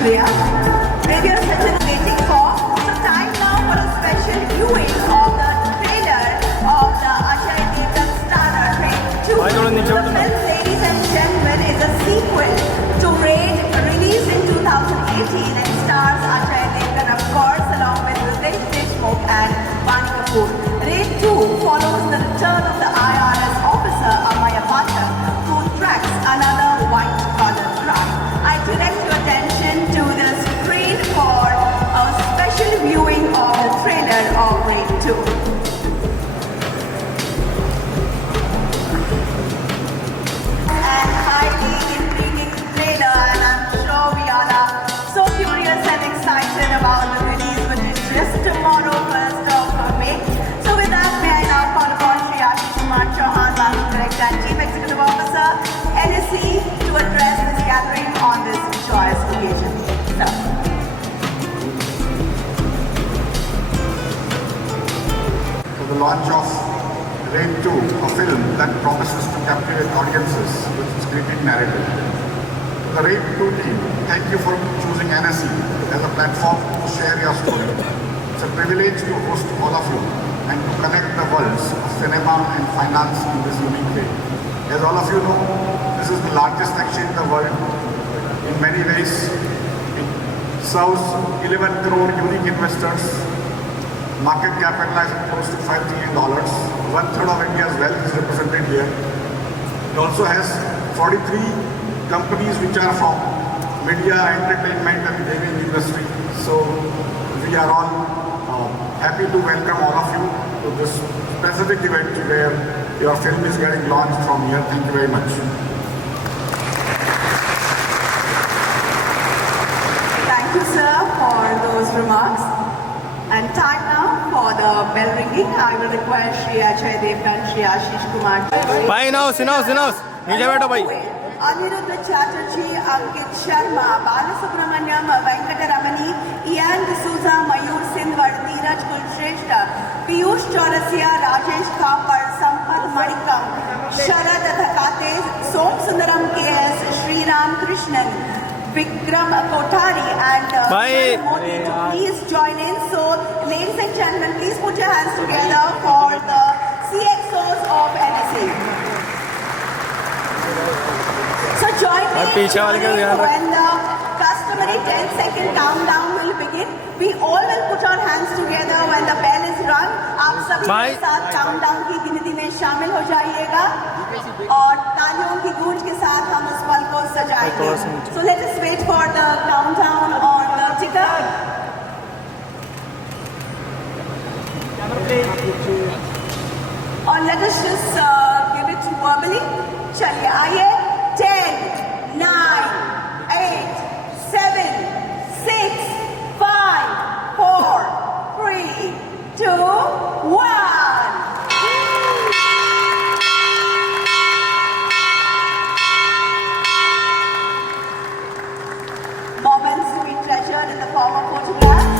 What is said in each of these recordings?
Shukriya. Radio Sachin waiting for. So time now for a special viewing of the trailer of the Ajay Devgan Starter Train 2. The film, ladies and gentlemen, is a sequel to Raid, released in 2018 and stars Ajay Devgan, of course, along with Ritesh Deshmukh and Vani Kapoor. Raid 2 follows the return of the IRS officer Amaya Pathak, who tracks another white-collar crime. I direct your attention to the screen for a special viewing of the trailer of Raid 2. And highly intriguing trailer, and I'm sure we all are so curious and excited about the release, which is just tomorrow, 1st of May. So with that, may I now call upon Shri Ashish Kumar Chauhan, Managing Director and Chief Executive Officer, NSE, to address this gathering on this joyous occasion. Sir. For the launch of Raid 2, a film that promises to captivate audiences with its gripping narrative. To the Raid 2 team, thank you for choosing NSE as a platform to share your story. It's a privilege to host all of you and to connect the worlds of cinema and finance in this unique way. As all of you know, this is the largest exchange in the world. In many ways, it serves 11 crore unique investors, market capitalized close to $5 trillion. One third of India's wealth is represented here. It also has 43 companies which are from media, entertainment and gaming industry. So we are all happy to welcome all of you to this specific event where your film is getting launched from here. Thank you very much. Thank you, sir, for those remarks. And time now for the bell ringing. I will request Shri Ajay Devgan, Shri Ashish Kumar. भाई नौस नीचे बैठो भाई. Aniruddha Chatterjee, Ankit Sharma, Balasubramanyam, Venkateramani, Ian D'Souza, Mayur Sindhwar, Neeraj Kulshrestha, Piyush Chaurasia, Rajesh Thapar, Sampath Manikam, Sharad Thakate, Som Sundaram KS, Sri Ram Krishnan, Vikram Kothari and Modi to please join in. So, ladies and gentlemen, please put your hands together for the CXOs of NSE. So join me when the customary 10-second countdown will begin. We all will put our hands together when the bell is rung. आप सभी के साथ countdown की गिनती में शामिल हो जाइएगा और तालियों की गूंज के साथ हम उस पल को सजाएंगे. So let us wait for the countdown on the ticker. और let us just give it verbally. चलिए आइए. 10, 9, 8, 7, 6, 5, 4, 3, 2, 1. Moments to be treasured in the form of photographs.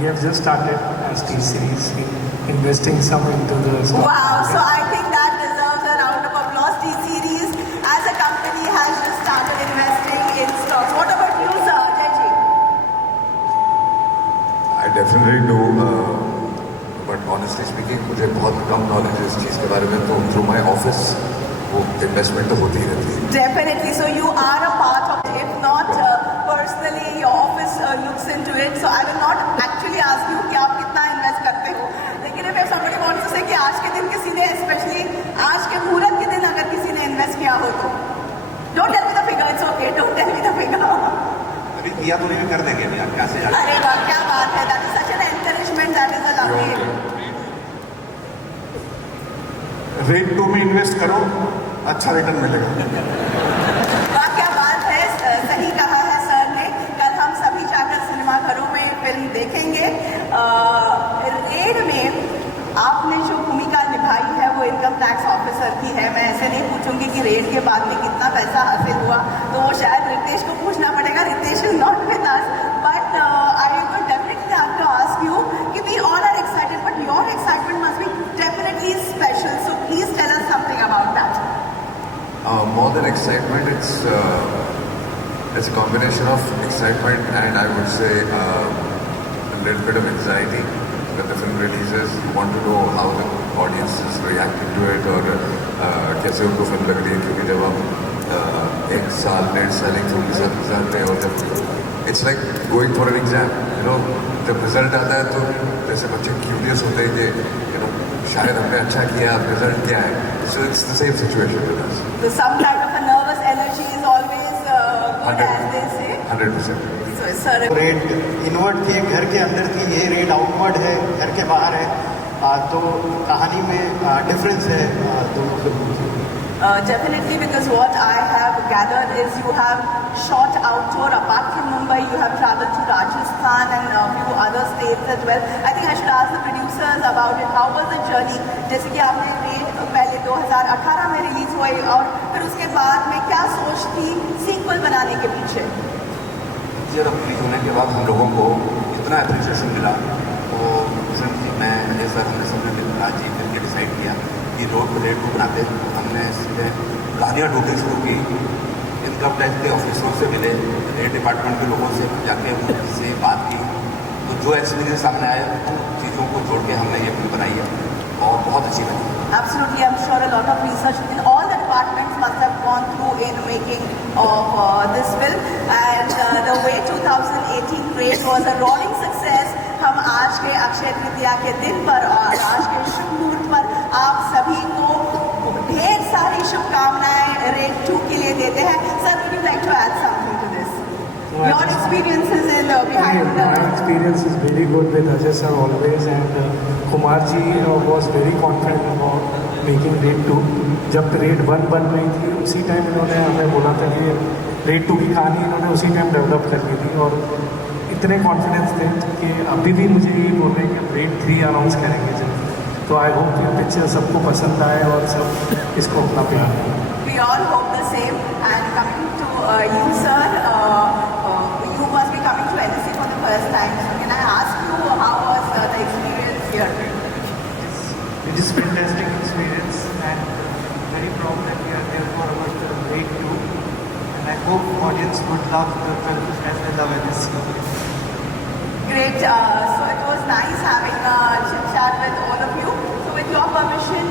We have just started as T-Series investing some into the stock Wow, market. so I think that deserves a round of applause. TCS office वो investment तो होती ही रहती है. Definitely. So you are a part of it. If not personally, your office looks into it. So I will not actually ask you कि आप कितना invest करते हो. लेकिन if somebody wants to say कि आज के दिन किसी ने, especially आज के मुहूर्त के दिन अगर किसी ने invest किया हो तो, don't tell me the figure. It's okay. Don't tell me the figure. अभी किया तो नहीं कर देंगे यार कैसे यार. अरे वाह क्या बात है. That is such an encouragement. That is a lovely. Rate 2 में इन्वेस्ट करो, अच्छा रिटर्न मिलेगा. वाह क्या बात है. सही कहा है सर ने. कल हम सभी जाकर सिनेमाघरों में फिल्म देखेंगे. रेड में आपने जो भूमिका निभाई है वो इनकम टैक्स ऑफिसर की है. मैं ऐसे नहीं पूछूंगी कि रेड के बाद में कितना पैसा हासिल हुआ, तो वो शायद रितेश को पूछना पड़ेगा. Ritesh is not with us, but I will definitely have to ask you कि we all are excited, but your excitement must be definitely special. So please tell us something about that. More than excitement, it's a combination of excitement and I would say a little bit of anxiety. When the film releases, you want to know how the audience is reacting to it और कैसे उनको film लग रही है. क्योंकि जब हम 1 साल 1.5 साल एक फिल्म के साथ गुजारते हैं और जब it's like going for an exam, you know, जब रिजल्ट आता है तो जैसे बच्चे क्यूरियस होते हैं कि शायद हमने अच्छा किया, रिजल्ट क्या है. So it's the same situation with us. So some kind of a nervous energy is always good, as they say. 100%. So sir, rate inward थी, घर के अंदर थी, ये रेट आउटवर्ड है, घर के बाहर है. तो कहानी में डिफरेंस है दोनों फिल्मों की. definitely, because what I have gathered is you have shot outdoor. Apart from Mumbai, you have traveled to Rajasthan and a few other states as well. I think I should ask the producers about it. How was the journey? जैसे कि आपने rate पहले 2018 में release हुई और फिर उसके बाद में क्या सोच थी सीक्वल बनाने के पीछे? जब रिलीज होने के बाद हम लोगों को इतना अप्रिसिएशन मिला तो रिसेंटली मैं जैसा हमने सबने राजीव करके डिसाइड किया कि रोड पर रेट को बनाते. हमने सीधे कहानियाँ ढूंढनी शुरू की. इनकम टैक्स के ऑफिसरों से मिले, रेट डिपार्टमेंट के लोगों से जाके उनसे बात की. तो जो एक्सपीरियंस सामने आए उन चीज़ों को जोड़ के हमने ये फिल्म बनाई है और बहुत अच्छी बनी. Absolutely, I'm sure a lot of research in all the departments must have gone through in making of this film, and the way 2018 Raid was a roaring success. हम आज के अक्षय तृतीया के दिन पर और आज के शुभ मुहूर्त पर आप सभी को ढेर सारी शुभकामनाएं रेड 2 के लिए देते हैं. Sir, would you like to add something to this? Your experiences in behind the... My experience is very good with Ajay sir always, and Kumar ji was very confident about making Raid 2. जब Raid 1 बन रही थी उसी time इन्होंने हमें बोला था कि Raid 2 की कहानी इन्होंने उसी टाइम डेवलप कर दी थी और इतने कॉन्फिडेंस थे कि अभी भी मुझे यही बोल रहे हैं कि Raid 3 अनाउंस करेंगे जल्द. तो आई होप कि पिक्चर सबको पसंद आए और सब इसको अपना प्यार दें. We all hope the same. And coming to you, sir, you must be coming to LSE for the first time. So can I ask you how was the experience here? It is fantastic experience and very proud that we are there for our Raid 2, and I hope audience would love the film as they love LSE. Great. So it was nice having a chit chat with all of you. So with your permission,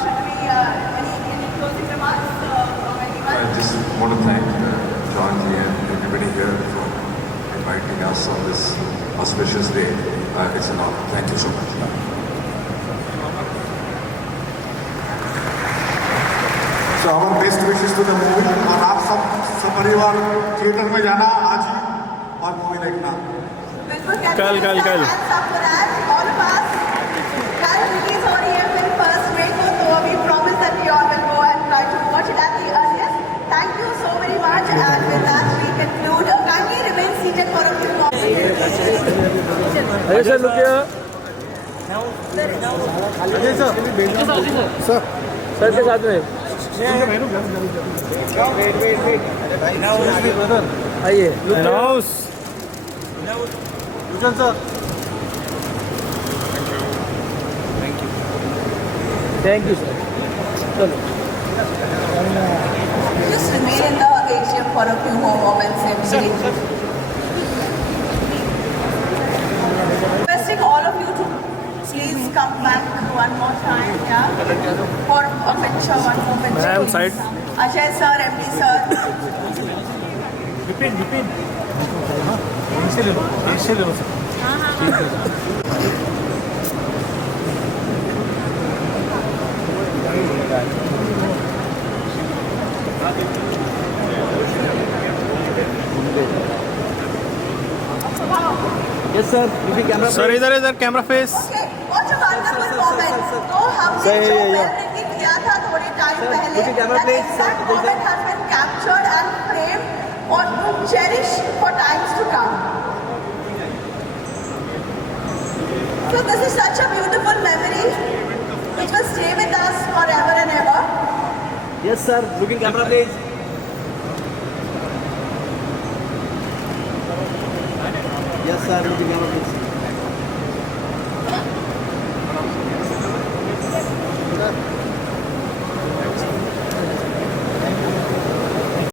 should we any closing remarks from anyone? I just want to thank John G and everybody here for inviting us on this auspicious day. It's an honor. Thank you so much. So our best wishes to the movie. और आप सब परिवार theatre में जाना आज ही और movie देखना. कल All of us, कल release हो रही है film first May को, तो we promise that we all will go and try to watch it at the earliest. Thank you so very much, and with that we conclude. Kindly remain seated for a few moments. Ajay sir look here. Ajay sir sir के साथ में आइए. Announce sir. Thank you sir. चलो Just remain in the atrium for a few more moments and requesting all of you to please come back one more time. Yeah. For a picture, one more picture. Ma'am, please. side. Ajay sir, MD sir. Vipin Vipin ऐसे ले लो sir yes sir UP camera sir इधर camera face Okay, what a wonderful moment. तो हमने Sir, जो yeah. memory किया था थोड़े टाइम पहले, Movie camera, that please. exact moment has been captured and framed or to cherish for times to come. So this is such a beautiful memory which will stay with us forever and ever. Yes sir looking camera please yes sir looking camera please